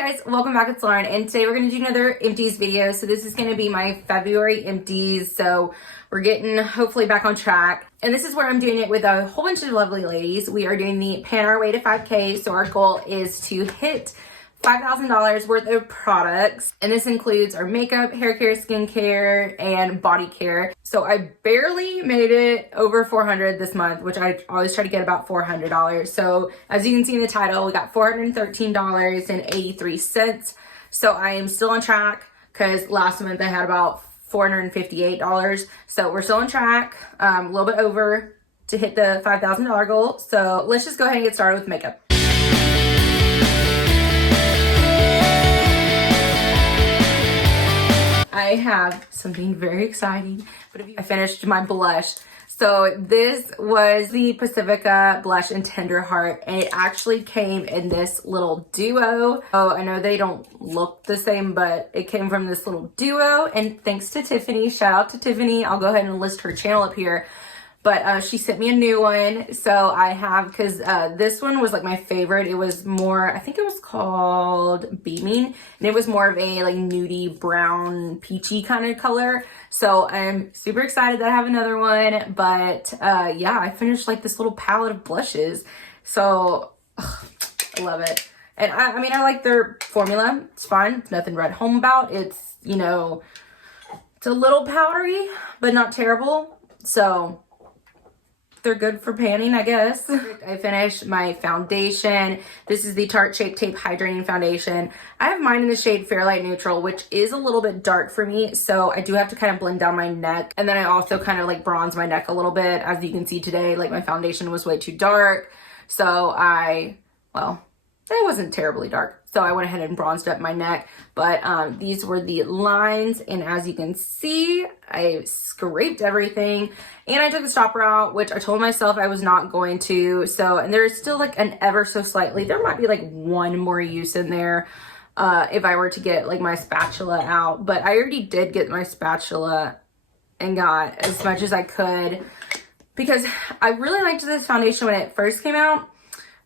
guys, welcome back. It's Lauren, and today we're going to do another Empties video. So this is going to be my February Empties, so we're getting hopefully back on track. And this is where I'm doing it with a whole bunch of lovely ladies. We are doing the Pan Our Way to 5K, so our goal is to hit $5,000 worth of products, and this includes our makeup, hair care, skincare, and body care. So I barely made it over 400 this month, which I always try to get about $400. So as you can see in the title, we got $413.83. So I am still on track because last month I had about $458. So we're still on track, a little bit over to hit the $5,000 goal. So let's just go ahead and get started with makeup. I have something very exciting, but I finished my blush. So this was the Pacifica blush in Tenderheart, and it actually came in this little duo. Oh, I know they don't look the same, but it came from this little duo, and thanks to Tiffany, shout out to Tiffany. I'll go ahead and list her channel up here. But she sent me a new one, so I have, because this one was like my favorite. It was more, I think it was called Beaming, and it was more of a like nudie brown peachy kind of color. So I'm super excited that I have another one. But yeah, I finished like this little palette of blushes, so I love it. And I mean, I like their formula. It's fine. It's nothing to write home about. It's, you know, it's a little powdery, but not terrible. So they're good for panning, I guess. I finished my foundation. This is the Tarte Shape Tape Hydrating Foundation. I have mine in the shade Fairlight Neutral, which is a little bit dark for me, so I do have to kind of blend down my neck. And then I also kind of like bronze my neck a little bit. As you can see today, like my foundation was way too dark. So well, it wasn't terribly dark. So I went ahead and bronzed up my neck. But these were the lines, and as you can see, I scraped everything. And I took the stopper out, which I told myself I was not going to. So, and there's still like an ever so slightly, there might be like one more use in there if I were to get like my spatula out. But I already did get my spatula and got as much as I could, because I really liked this foundation when it first came out.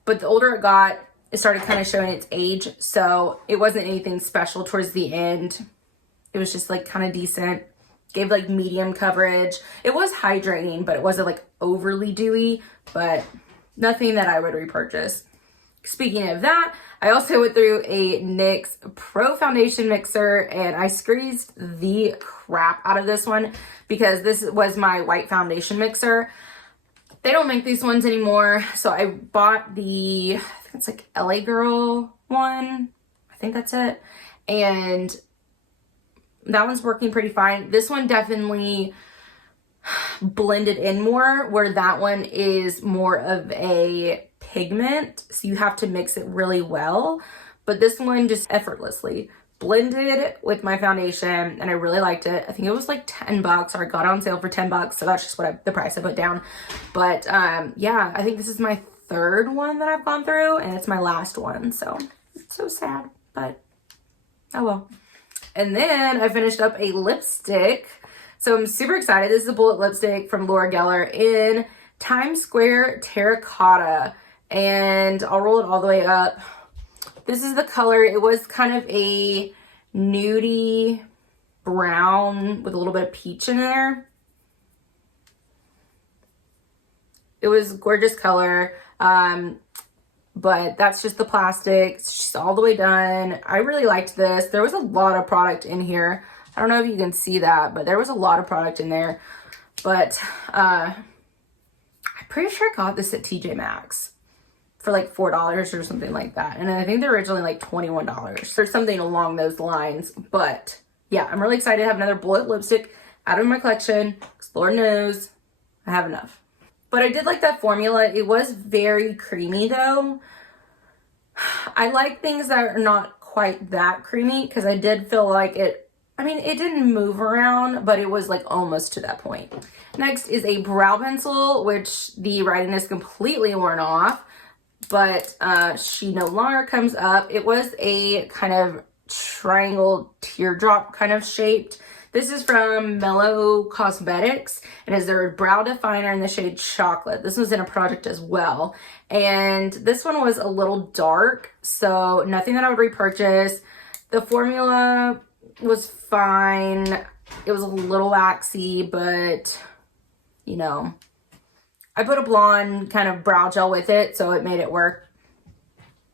But the older it got, it started kind of showing its age, so it wasn't anything special towards the end. It was just like kind of decent. Gave like medium coverage. It was hydrating, but it wasn't like overly dewy, but nothing that I would repurchase. Speaking of that, I also went through a NYX Pro Foundation Mixer, and I squeezed the crap out of this one because this was my white foundation mixer. They don't make these ones anymore, so I bought the, I think it's like LA Girl one. I think that's it. And that one's working pretty fine. This one definitely blended in more, where that one is more of a pigment, so you have to mix it really well. But this one just effortlessly blended with my foundation, and I really liked it. I think it was like $10, or I got it on sale for $10, so that's just what the price I put down. But yeah, I think this is my third one that I've gone through, and it's my last one, so it's so sad, but oh well. And then I finished up a lipstick, so I'm super excited. This is a bullet lipstick from Gellar in Times Square Terracotta, and I'll roll it all the way up. This is the color. It was kind of a nudie brown with a little bit of peach in there. It was a gorgeous color, but that's just the plastic. It's just all the way done. I really liked this. There was a lot of product in here. I don't know if you can see that, but there was a lot of product in there. But I'm pretty sure I got this at TJ Maxx for like $4 or something like that. And I think they're originally like $21 or something along those lines. But yeah, I'm really excited to have another bullet lipstick out of my collection, because Lord knows I have enough. But I did like that formula. It was very creamy though. I like things that are not quite that creamy, because I did feel like it, I mean, it didn't move around, but it was like almost to that point. Next is a brow pencil, which the writing is completely worn off, but she no longer comes up. It was a kind of triangle teardrop kind of shaped. This is from Mellow Cosmetics and is their brow definer in the shade Chocolate. This was in a product as well. And this one was a little dark, so nothing that I would repurchase. The formula was fine. It was a little waxy, but you know, I put a blonde kind of brow gel with it, so it made it work.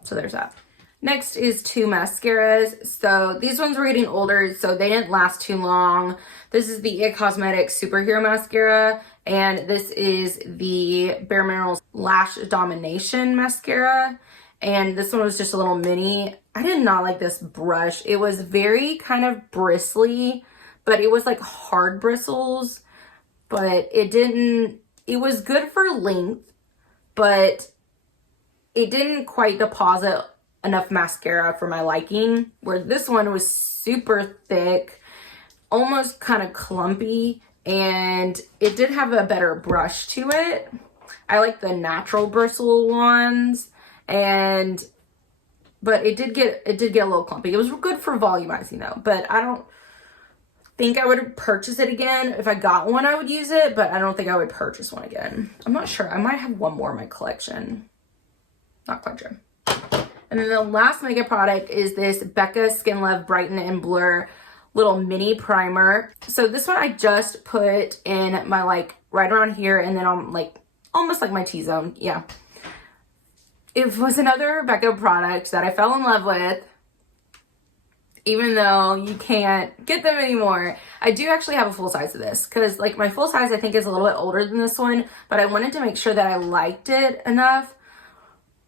So there's that. Next is two mascaras. So these ones were getting older, so they didn't last too long. This is the Cosmetics Superhero Mascara, and this is the Bare Minerals Lash Domination Mascara. And this one was just a little mini. I did not like this brush. It was very kind of bristly, but it was like hard bristles, but it was good for length, but it didn't quite deposit enough mascara for my liking, where this one was super thick, almost kind of clumpy, and it did have a better brush to it. I like the natural bristle ones, but it did get a little clumpy. It was good for volumizing though, but I don't think I would purchase it again. If I got one, I would use it, but I don't think I would purchase one again. I'm not sure. I might have one more in my collection. Not quite sure. And then the last makeup product is this Becca Skin Love Brighten and Blur little mini primer. So this one I just put in my like right around here and then on like almost like my T-zone. Yeah. It was another Becca product that I fell in love with, even though you can't get them anymore. I do actually have a full size of this because like my full size I think is a little bit older than this one, but I wanted to make sure that I liked it enough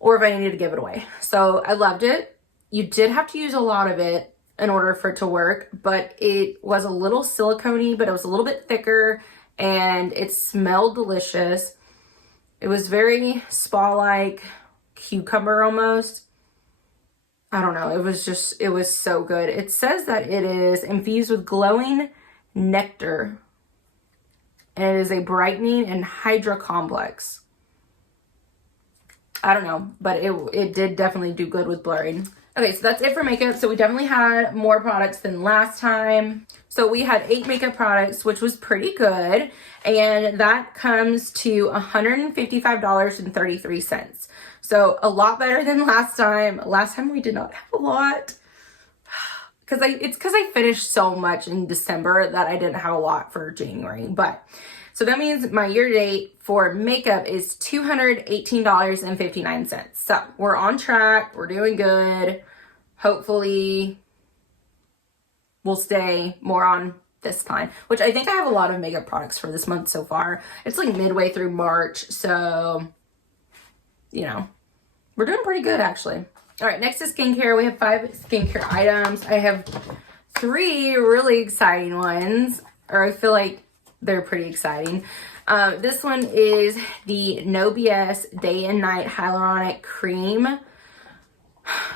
or if I needed to give it away. So I loved it. You did have to use a lot of it in order for it to work, but it was a little silicone-y, but it was a little bit thicker and it smelled delicious. It was very spa-like, cucumber almost. I don't know, it was so good. It says that it is infused with glowing nectar and it is a brightening and hydra complex. I don't know, but it did definitely do good with blurring. Okay, so that's it for makeup. So we definitely had more products than last time. So we had 8 makeup products, which was pretty good. And that comes to $155.33. So a lot better than last time. Last time we did not have a lot. It's because I finished so much in December that I didn't have a lot for January. But so that means my year-to-date for makeup is $218.59. So we're on track. We're doing good. Hopefully we'll stay more on this time, which I think I have a lot of makeup products for this month so far. It's like midway through March. So, you know, we're doing pretty good actually. All right, next is skincare. We have 5 skincare items. I have 3 really exciting ones, or I feel like they're pretty exciting. This one is the No BS Day and Night Hyaluronic Cream.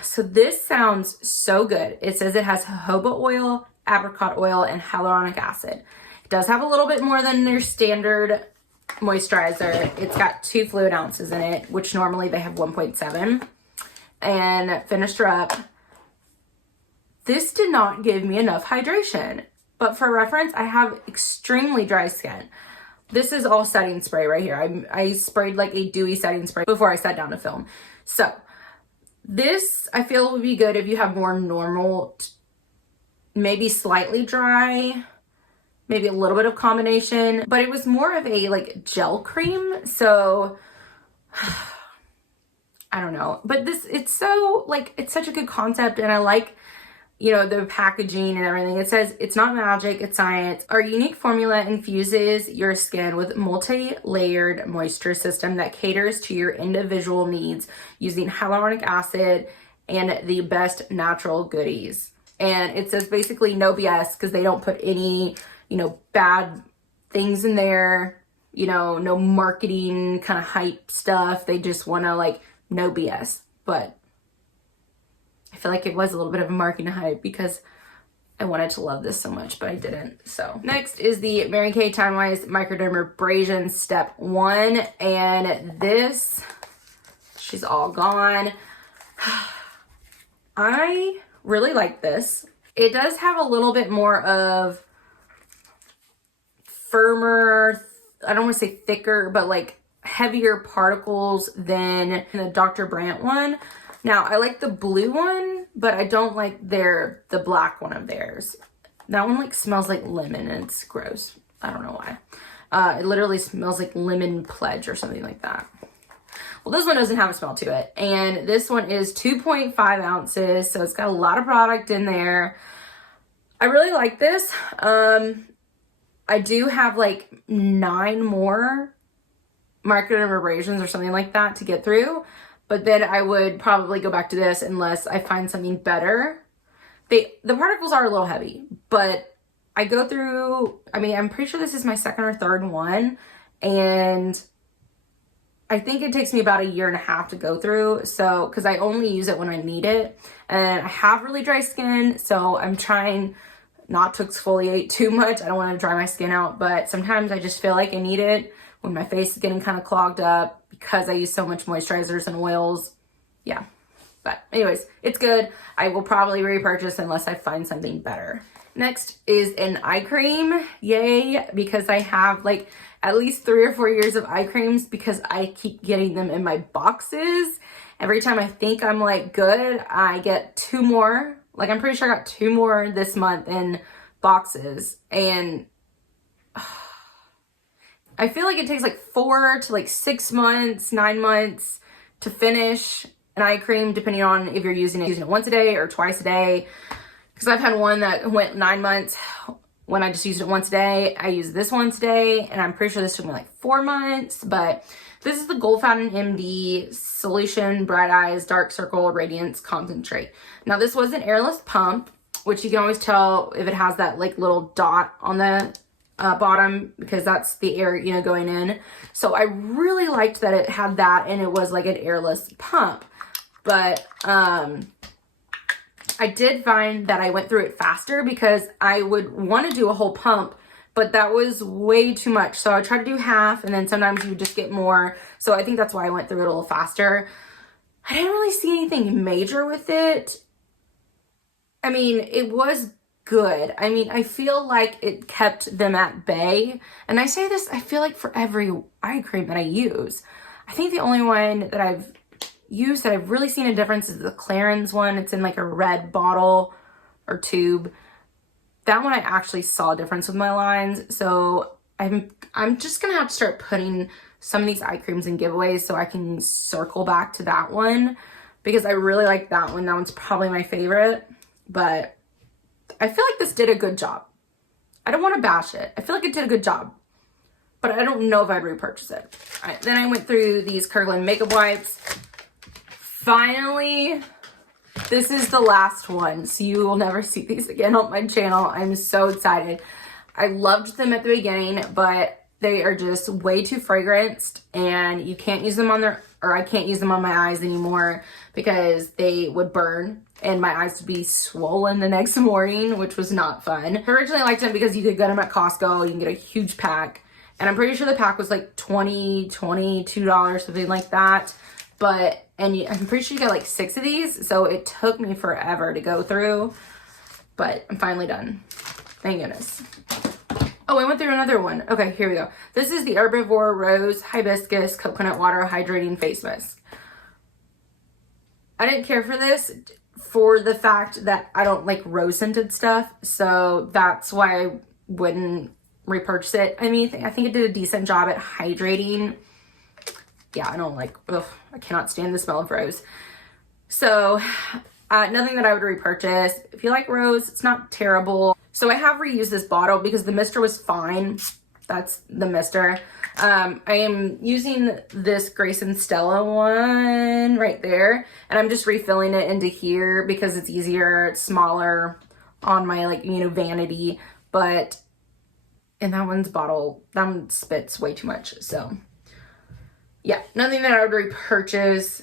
So this sounds so good. It says it has jojoba oil, apricot oil, and hyaluronic acid. It does have a little bit more than their standard moisturizer. It's got 2 fluid ounces in it, which normally they have 1.7. And finished her up. This did not give me enough hydration. But for reference, I have extremely dry skin. This is all setting spray right here. I sprayed like a dewy setting spray before I sat down to film. So this I feel would be good if you have more normal, maybe slightly dry, maybe a little bit of combination. But it was more of a like gel cream. So I don't know. But it's so like, it's such a good concept and I like, you know, the packaging and everything. It says it's not magic, it's science. Our unique formula infuses your skin with multi-layered moisture system that caters to your individual needs using hyaluronic acid and the best natural goodies. And it says basically no BS because they don't put any, you know, bad things in there, you know, no marketing kind of hype stuff. They just want to like no BS. But I feel like it was a little bit of a marketing hype because I wanted to love this so much, but I didn't. So next is the Mary Kay Timewise Microdermabrasion Step 1. And this, she's all gone. I really like this. It does have a little bit more of firmer, I don't want to say thicker, but like heavier particles than the Dr. Brandt one. Now, I like the blue one, but I don't like the black one of theirs. That one like smells like lemon and it's gross. I don't know why. It literally smells like lemon pledge or something like that. Well, this one doesn't have a smell to it. And this one is 2.5 ounces. So it's got a lot of product in there. I really like this. I do have like 9 more microdermabrasions or something like that to get through. But then I would probably go back to this unless I find something better. The particles are a little heavy, but I go through, I mean, I'm pretty sure this is my second or third one. And I think it takes me about 1.5 years to go through. So, because I only use it when I need it. And I have really dry skin, so I'm trying not to exfoliate too much. I don't want to dry my skin out, but sometimes I just feel like I need it when my face is getting kind of clogged up because I use so much moisturizers and oils. Yeah. But anyways, it's good. I will probably repurchase unless I find something better. Next is an eye cream. Yay, because I have like at least 3 or 4 years of eye creams because I keep getting them in my boxes. Every time I think I'm like good, I get 2 more. Like I'm pretty sure I got 2 more this month in boxes. And I feel like it takes like 4 to like 6 months, 9 months to finish an eye cream, depending on if you're using it once a day or twice a day. Because I've had one that went 9 months when I just used it once a day. I use this once a day, and I'm pretty sure this took me like 4 months. But this is the Goldfaden MD Solution Bright Eyes Dark Circle Radiance Concentrate. Now this was an airless pump, which you can always tell if it has that like little dot on the bottom, because that's the air, you know, going in. So I really liked that it had that and it was like an airless pump. But I did find that I went through it faster because I would want to do a whole pump, but that was way too much. So I tried to do half, and then sometimes you would just get more. So I think that's why I went through it a little faster. I didn't really see anything major with it. I mean, it was good. I mean, I feel like it kept them at bay. And I say this, I feel like for every eye cream that I use. I think the only one that I've used that I've really seen a difference is the Clarins one. It's in like a red bottle or tube. That one I actually saw a difference with my lines. So I'm just gonna have to start putting some of these eye creams in giveaways so I can circle back to that one, because I really like that one. That one's probably my favorite, but I feel like this did a good job. I don't want to bash it. I feel like it did a good job, but I don't know if I'd repurchase it. All right, then I went through these Kirkland makeup wipes. Finally, this is the last one, so you will never see these again on my channel. I'm so excited. I loved them at the beginning, but they are just way too fragranced, and you can't use them on I can't use them on my eyes anymore because they would burn and my eyes would be swollen the next morning, which was not fun. I originally liked them because you could get them at Costco. You can get a huge pack, and I'm pretty sure the pack was like $22, something like that. But, I'm pretty sure you got like 6 of these, so it took me forever to go through, but I'm finally done. Thank goodness. Oh, I went through another one. Okay, here we go. This is the Herbivore Rose Hibiscus Coconut Water Hydrating Face Mask. I didn't care for this for the fact that I don't like rose scented stuff, so that's why I wouldn't repurchase it. I mean, I think it did a decent job at hydrating. Yeah, I don't like, I cannot stand the smell of rose. So, nothing that I would repurchase. If you like rose, it's not terrible. So I have reused this bottle because the mister was fine. That's the mister. I am using this Grace and Stella one right there, and I'm just refilling it into here because it's easier, it's smaller on my like, you know, vanity. But in that one's bottle, that one spits way too much, so yeah, nothing that I would repurchase.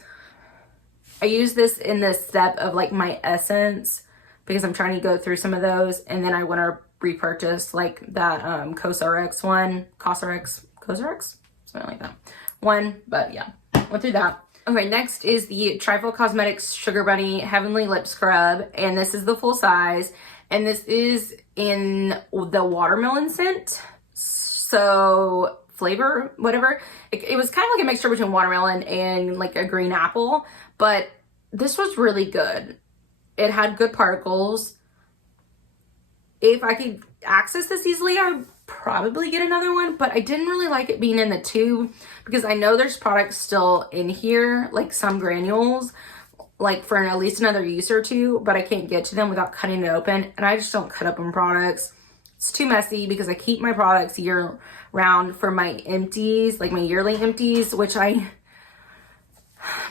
I use this in the step of like my essence because I'm trying to go through some of those, and then I want to repurchase like that Cosrx one, Cosrx, something like that one. But yeah, went through that. Okay, next is the Triffle Cosmetics Sugar Bunny Heavenly Lip Scrub, and this is the full size, and this is in the watermelon scent. So flavor, whatever. It was kind of like a mixture between watermelon and like a green apple, but this was really good. It had good particles. If I could access this easily, I would probably get another one, but I didn't really like it being in the tube because I know there's products still in here, like some granules, like for at least another use or two, but I can't get to them without cutting it open, and I just don't cut open products. It's too messy because I keep my products year round for my empties, like my yearly empties, which I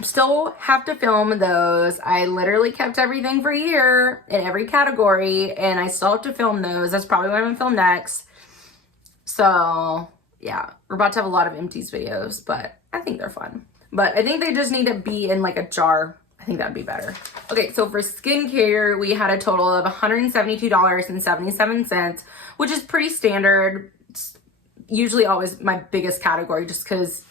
still have to film those. I literally kept everything for a year in every category, and I still have to film those. That's probably what I'm gonna film next. So yeah, we're about to have a lot of empties videos, but I think they're fun. But I think they just need to be in like a jar. I think that'd be better. Okay, so for skincare, we had a total of $172.77, which is pretty standard. It's usually always my biggest category just because,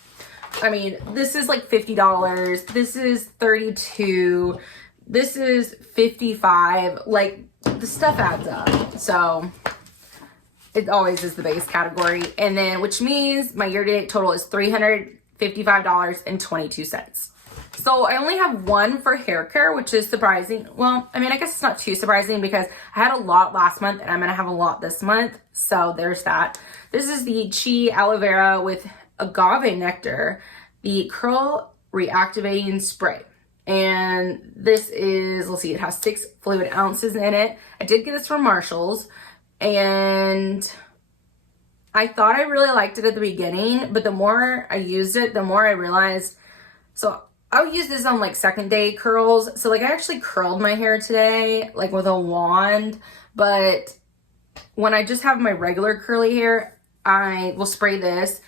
I mean, this is like $50. This is $32. This is $55. Like, the stuff adds up. So it always is the biggest category. And then, which means my year-to-date total is $355.22. So I only have one for hair care, which is surprising. Well, I mean, I guess it's not too surprising because I had a lot last month and I'm going to have a lot this month. So there's that. This is the Chi Aloe Vera with Agave Nectar, the Curl Reactivating Spray. And this is, let's see, it has 6 fluid ounces in it. I did get this from Marshall's, and I thought I really liked it at the beginning, but the more I used it, the more I realized, so I would use this on like second day curls. So like I actually curled my hair today, like with a wand, but when I just have my regular curly hair, I will spray this.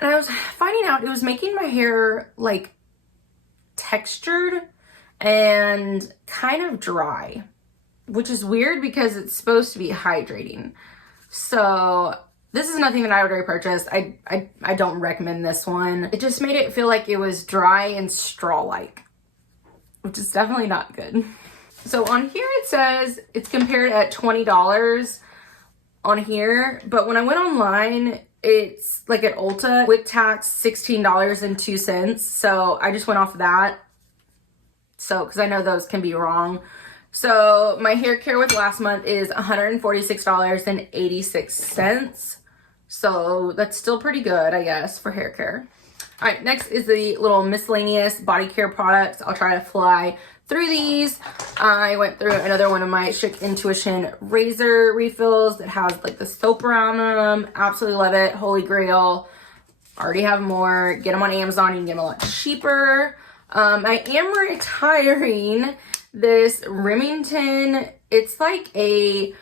And I was finding out it was making my hair like textured and kind of dry, which is weird because it's supposed to be hydrating. So this is nothing that I would repurchase. I don't recommend this one. It just made it feel like it was dry and straw-like, which is definitely not good. So on here it says it's compared at $20 on here, but when I went online, it's like at Ulta with tax $16.02. So I just went off of that. So, because I know those can be wrong. So my hair care with last month is $146.86. So that's still pretty good, I guess, for hair care. All right, next is the little miscellaneous body care products. I'll try to fly through these. I went through another one of my Chic Intuition razor refills that has like the soap around them. Absolutely love it. Holy grail. Already have more. Get them on Amazon. You can get them a lot cheaper. I am retiring this Remington. It's like a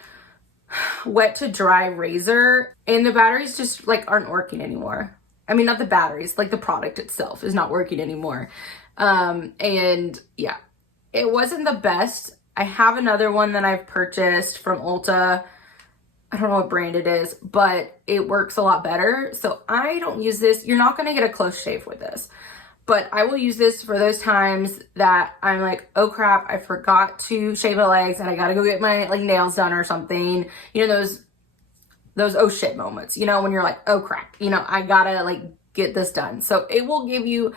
wet to dry razor, and the batteries just like aren't working anymore. I mean, not the batteries, like the product itself is not working anymore. And yeah, it wasn't the best. I have another one that I've purchased from Ulta. I don't know what brand it is, but it works a lot better. So I don't use this. You're not going to get a close shave with this, but I will use this for those times that I'm like, oh crap, I forgot to shave my legs and I got to go get my like nails done or something. You know, those oh shit moments, you know, when you're like, oh crap, you know, I gotta like get this done. So it will give you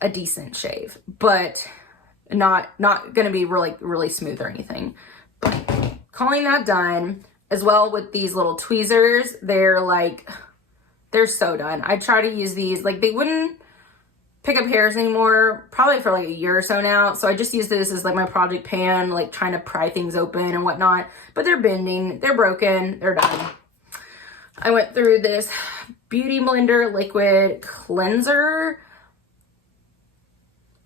a decent shave, but not gonna be really smooth or anything. But calling that done, as well with these little tweezers, they're so done. I try to use these, like they wouldn't pick up hairs anymore, probably for like a year or so now. So I just use this as like my project pan, like trying to pry things open and whatnot. But they're bending, they're broken, they're done. I went through this Beauty Blender liquid cleanser.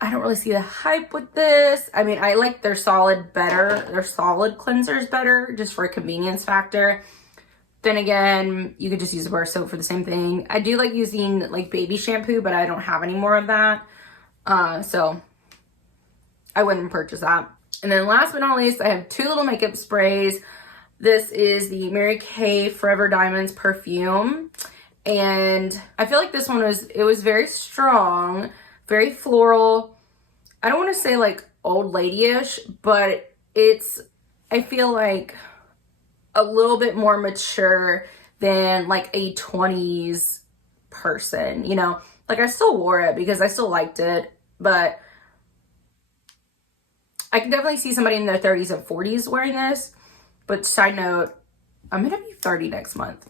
I don't really see the hype with this. I mean, I like their solid better. Their solid cleansers better, just for a convenience factor. Then again, you could just use a bar soap for the same thing. I do like using like baby shampoo, but I don't have any more of that. So I wouldn't purchase that. And then last but not least, I have 2 little makeup sprays. This is the Mary Kay Forever Diamonds perfume. And I feel like this one was very strong, very floral. I don't want to say like old lady-ish, but I feel like a little bit more mature than like a 20s person, you know? Like, I still wore it because I still liked it, but I can definitely see somebody in their 30s and 40s wearing this. But side note, I'm gonna be 30 next month.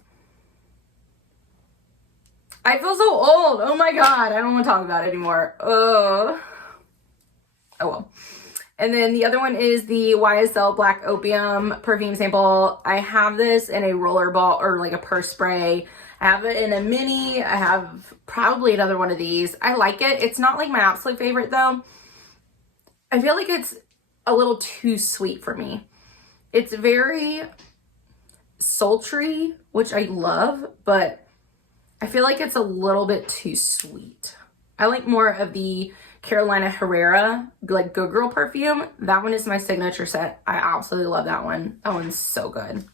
I feel so old. Oh my god, I don't want to talk about it anymore. Oh well. And then the other one is the YSL Black Opium perfume sample. I have this in a roller ball or like a purse spray. I have it in a mini. I have probably another one of these. I like it. It's not like my absolute favorite though. I feel like it's a little too sweet for me. It's very sultry, which I love, but I feel like it's a little bit too sweet. I like more of the Carolina Herrera, like Good Girl perfume. That one is my signature scent. I absolutely love that one. That one's so good.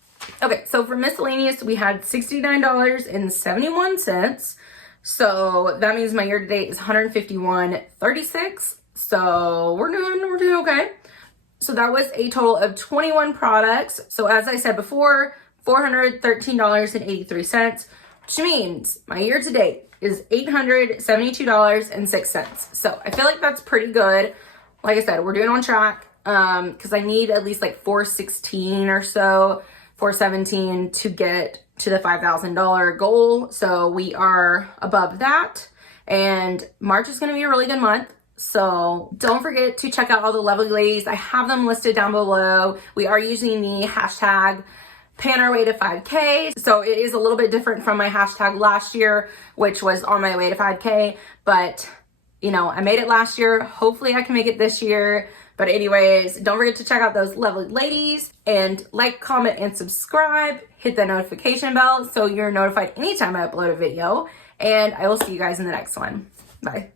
Okay, so for miscellaneous, we had $69.71. So that means my year to date is $151.36. So we're doing okay. So that was a total of 21 products. So as I said before, $413.83, which means my year to date is $872.06. So I feel like that's pretty good. Like I said, we're doing on track because I need at least like 416 or so, 417 to get to the $5,000 goal. So we are above that, and March is going to be a really good month. So don't forget to check out all the lovely ladies. I have them listed down below. We are using the hashtag Pan Our Way to 5K. So it is a little bit different from my hashtag last year, which was On My Way to 5K. But, you know, I made it last year. Hopefully I can make it this year. But anyways, don't forget to check out those lovely ladies and like, comment, and subscribe. Hit the notification bell so you're notified anytime I upload a video. And I will see you guys in the next one. Bye.